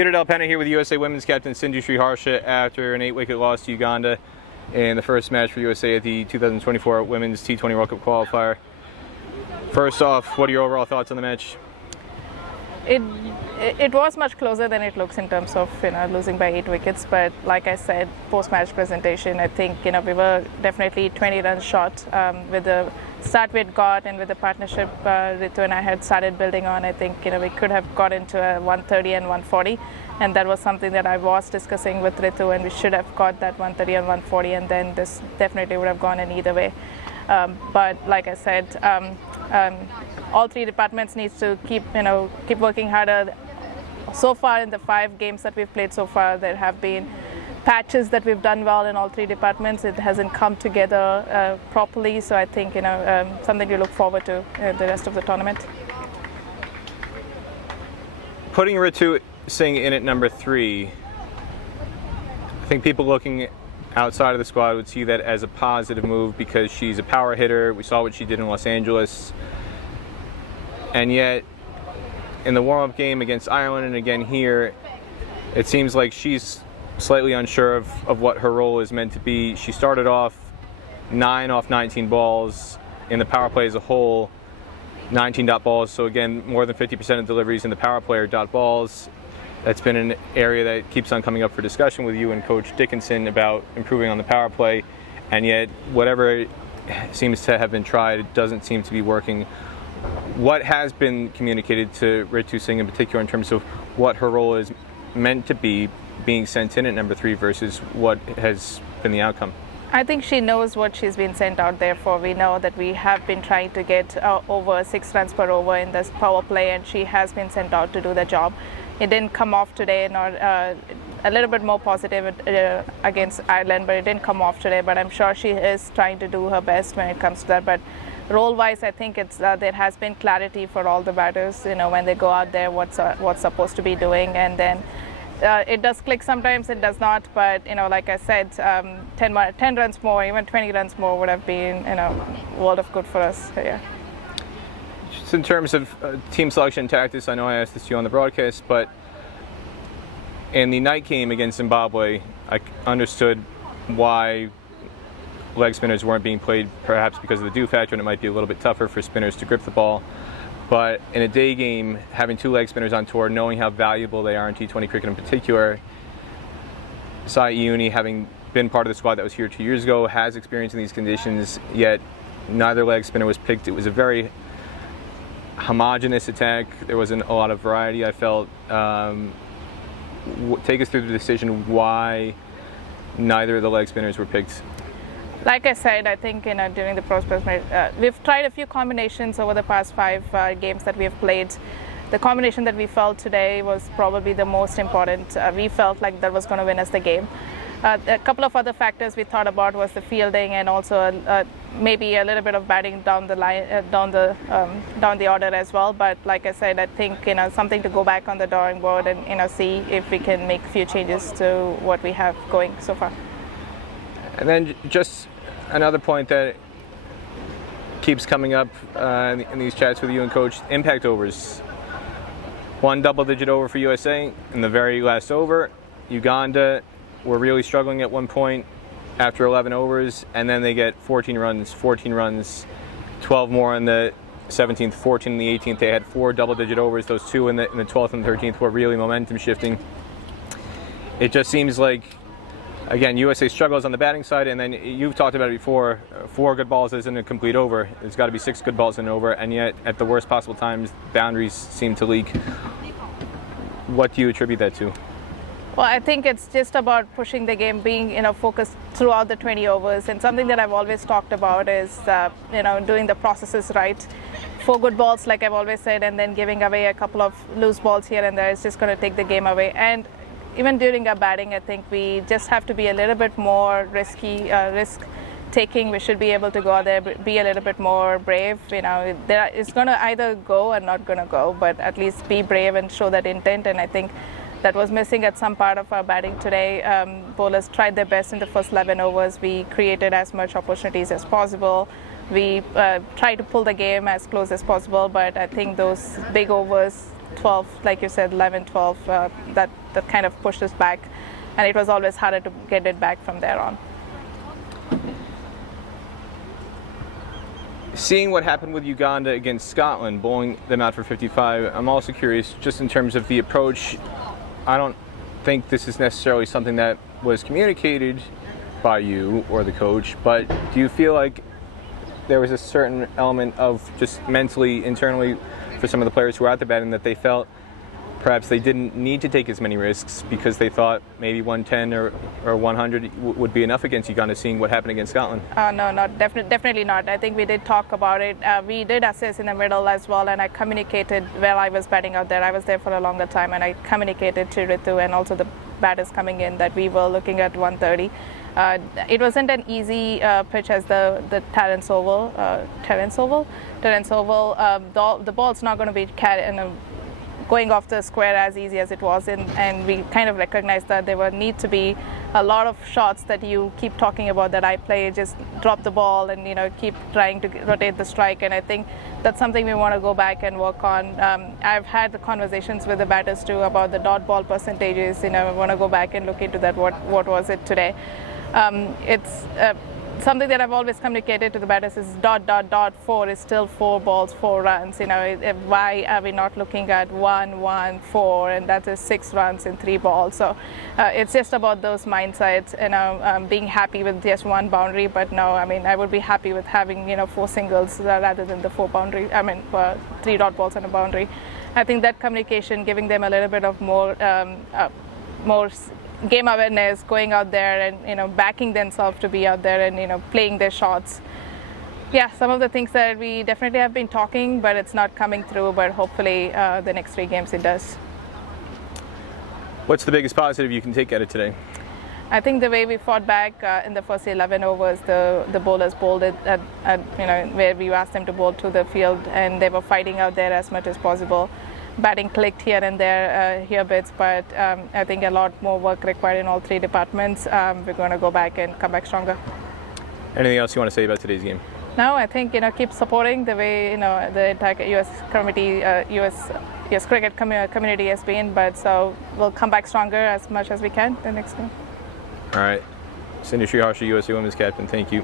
Peter Delpenna here with USA Women's Captain Sindhu Sriharsha after an 8-wicket loss to Uganda in the first match for USA at the 2024 Women's T20 World Cup Qualifier. First off, what are your overall thoughts on the match? It was much closer than it looks in terms of losing by 8 wickets, but like I said, post-match presentation, I think we were definitely 20 runs short with the start we'd got and with the partnership Ritu and I had started building on. I think we could have got into a 130 and 140, and that was something that I was discussing with Ritu, and we should have got that 130 and 140, and then this definitely would have gone in either way. But like I said, all three departments needs to keep working harder. So far in the 5 games that we've played so far, there have been patches that we've done well in all 3 departments. It hasn't come together properly, so I think something to look forward to the rest of the tournament. Putting Ritu Singh in at number 3, I think people looking outside of the squad would see that as a positive move because she's a power hitter. We saw what she did in Los Angeles. And yet, in the warm-up game against Ireland and again here, it seems like she's slightly unsure of what her role is meant to be. She started off 9 off 19 balls in the power play as a whole, 19 dot balls. So again, more than 50% of deliveries in the power play are dot balls. That's been an area that keeps on coming up for discussion with you and Coach Dickinson about improving on the power play. And yet, whatever seems to have been tried, it doesn't seem to be working. What has been communicated to Ritu Singh in particular in terms of what her role is meant to be being sent in at number 3 versus what has been the outcome? I think she knows what she's been sent out there for. We know that we have been trying to get over 6 runs per over in this power play, and she has been sent out to do the job. It didn't come off today, nor a little bit more positive against Ireland, but it didn't come off today. But I'm sure she is trying to do her best when it comes to that. But role-wise, I think it's there has been clarity for all the batters. When they go out there, what's supposed to be doing, and then it does click sometimes. It does not. But like I said, 10 runs more, even 20 runs more would have been world of good for us. Yeah. Just in terms of team selection tactics, I know I asked this to you on the broadcast, but in the night game against Zimbabwe, I understood why leg spinners weren't being played, perhaps because of the dew factor, and it might be a little bit tougher for spinners to grip the ball. But in a day game, having 2 leg spinners on tour, knowing how valuable they are in T20 cricket in particular, Iuni, having been part of the squad that was here 2 years ago, has experience in these conditions, yet neither leg spinner was picked. It was a very homogenous attack. There wasn't a lot of variety, I felt. Take us through the decision why neither of the leg spinners were picked. Like I said, I think during the process, we've tried a few combinations over the past 5 games that we have played. The combination that we felt today was probably the most important. We felt like that was going to win us the game. A couple of other factors we thought about was the fielding and also maybe a little bit of batting down the line, down the order as well. But like I said, I think something to go back on the drawing board and see if we can make a few changes to what we have going so far. And then just another point that keeps coming up in these chats with you and Coach, impact overs. 1 double-digit over for USA in the very last over. Uganda were really struggling at one point after 11 overs, and then they get 14 runs, 12 more in the 17th, 14 in the 18th. They had 4 double-digit overs. Those 2 in the 12th and 13th were really momentum shifting. It just seems like, again, USA struggles on the batting side, and then you've talked about it before, 4 good balls isn't a complete over. There's got to be 6 good balls in an over, and yet at the worst possible times, boundaries seem to leak. What do you attribute that to? Well, I think it's just about pushing the game, being focused throughout the 20 overs, and something that I've always talked about is doing the processes right. 4 good balls, like I've always said, and then giving away a couple of loose balls here and there is just going to take the game away. And even during our batting, I think we just have to be a little bit more risk-taking. We should be able to go out there, be a little bit more brave. It's going to either go or not going to go, but at least be brave and show that intent. And I think that was missing at some part of our batting today. Bowlers tried their best in the first 11 overs. We created as much opportunities as possible. We tried to pull the game as close as possible, but I think those big overs 12, like you said, 11, 12, that kind of pushed us back, and it was always harder to get it back from there on. Seeing what happened with Uganda against Scotland, bowling them out for 55, I'm also curious, just in terms of the approach. I don't think this is necessarily something that was communicated by you or the coach, but do you feel like there was a certain element of just mentally, internally, for some of the players who were out there batting, that they felt perhaps they didn't need to take as many risks because they thought maybe 110 or 100 would be enough against Uganda, seeing what happened against Scotland? No, definitely not. I think we did talk about it. We did assess in the middle as well, and I communicated where I was batting out there. I was there for a longer time, and I communicated to Ritu and also the batters coming in that we were looking at 130. It wasn't an easy pitch as the Terence Oval. The ball's not going to be going off the square as easy as it was, and we kind of recognized that there would need to be a lot of shots that you keep talking about that I play, just drop the ball and keep trying to rotate the strike, and I think that's something we want to go back and work on. I've had the conversations with the batters too about the dot ball percentages. I want to go back and look into that. What was it today? It's something that I've always communicated to the batters is ... 4 is still 4 balls, 4 runs. Why are we not looking at 1, 1, 4, and that is 6 runs in 3 balls? So it's just about those mindsets, being happy with just 1 boundary. But no, I would be happy with having 4 singles rather than the 4 boundary. 3 dot balls and a boundary. I think that communication, giving them a little bit of more game awareness, going out there and backing themselves to be out there and playing their shots. Yeah, some of the things that we definitely have been talking, but it's not coming through. But hopefully, the next 3 games it does. What's the biggest positive you can take out of today? I think the way we fought back in the first 11 overs, the bowlers bowled it at where we asked them to bowl to the field, and they were fighting out there as much as possible. Batting clicked here and there, here bits, but I think a lot more work required in all 3 departments. We're going to go back and come back stronger. Anything else you want to say about today's game? No, I think keep supporting the way the entire U.S. committee, U.S. cricket community has been. But so we'll come back stronger as much as we can the next game. All right, Sindhu Sriharsha, USA Women's captain. Thank you.